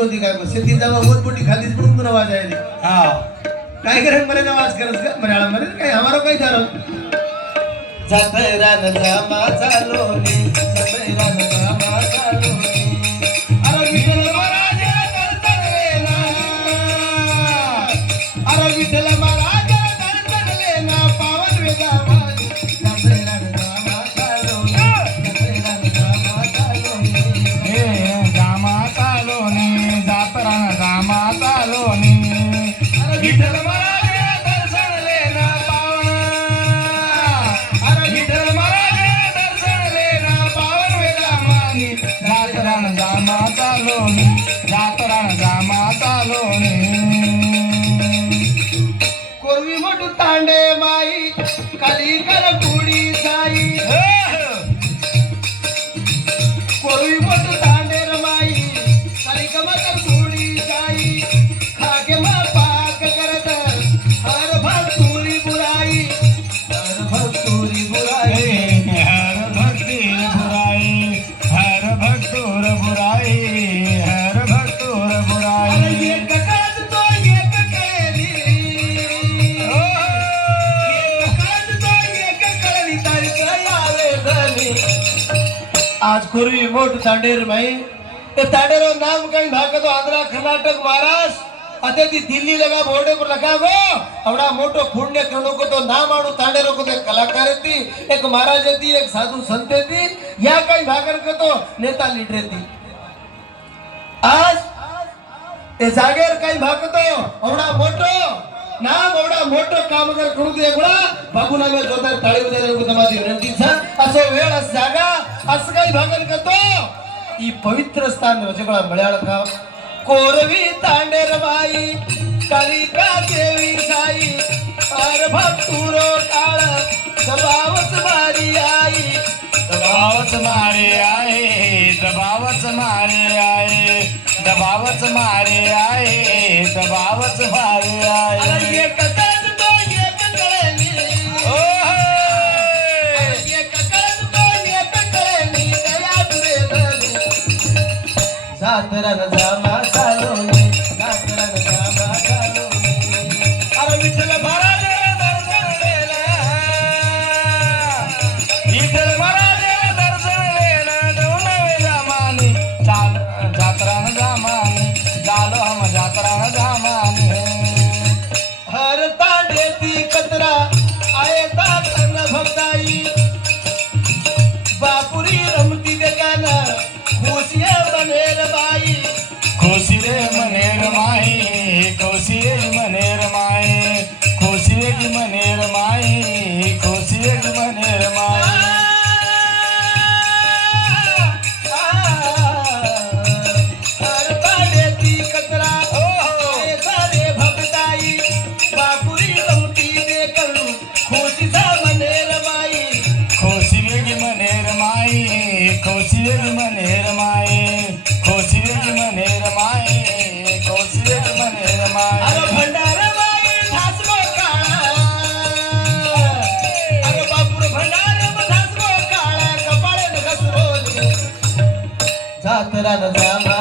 कोणती काय शेती जावा मोठ मोठी खालीच पडून तुला वाजायला हा काय करे मला आवाज करत का मराळा मध्ये काय हमारो काय ठरव जातय रान जामा चालोनी जातय रान जामा चालोनी अरे विठ्ठल महाराज दर्शनलेना अरे विठ्ठल महाराज दर्शनलेना पावन वेगावानी जातय रान जामा चालोनी जातय रान जामा चालोनी हे जामा चालोनी जातरान जामा चालोनी विठ्ठल महाराज दर्शनलेना पावन अरे विठ्ठल महाराज दर्शनलेना पावन वेगावानी जातरान जामा चालोनी जातरान जामा चालोनी कोरवी मोठ तांडे माई काली कर कुडी साई कोरवी मोठ तांडे माई काली कमकर कुडी साई खाके मा पाक करत हर भक्तुरी बुराई हर भक्तुरी बुराई हर भक्ति बुराई हर भक्तुर बुराई हर भक्तुर अरे बुराई एक काज तो एक केली एक काज तो एक कळली तारी आले धनी आज कोरवी मोठ तांडेर माई ते तांडेरो नाम कहीं भाग तो आंध्रा कर्नाटक महाराष्ट्र अते ती दिल्ली लगा बोर्डे पर लगा गो अवड़ा मोटो पुण्य करणो को तो नाम आड़ू तांडेरो को ते कलाकार थी एक महाराज थी एक साधु संत थी या कहीं भागर को तो नेता लीडर थी आज ते जागेर कहीं भाग तो अवड़ा मोटो नाम अवड़ा मोटो काम कर करू दे गुणा बाबू नामे जोता ताळी बजायला को तमाची विनंती छ असो वेळ अस जागा अस काही भागर करतो ई पवित्र स्थान रजगळा मळ्याळ गाव कोरवी तांडेर बाई कालिका देवी साई अर भक्तुरो काळ दबावच मारी आई दबावच मारे आए दबावच मारे आए दबावच मारे आए दबावच मारे अरे आए एक काज तो एक कळली ओ एक काज तो एक कळली दया तुरे धनी जातरन जामा चालोनी जातरन जामा चालोनी अरे विठ्ठल महाराज दर्शनलेना विठ्ठल महाराज दर्शनलेना दोनवे जामानी चाल जातरान जामानी झालो हम जातरान जामानी हर तांडे ती कतरा आये तातन भक्ताई बापुरी रमती देगाना खुशिया बनेर बाई खुशी रे मनेर माई खुशी रे मनेर माई खुशी रे मनेर माई खुशी रे मनेर माई हर तांडे ती कतरा आये सारे भक्ताई बापुरी रमती देखल खुशिया बनेर बाई खुशी रे मनेर माई खुशी रे मनेर माई खुशी रे मनेर माई खुशी रे मनेर अरे माई भंडार बाई ठासगो काळा अरे बापूर भंडार ठासगो काळा कपाळे घसरोली जातरान जामा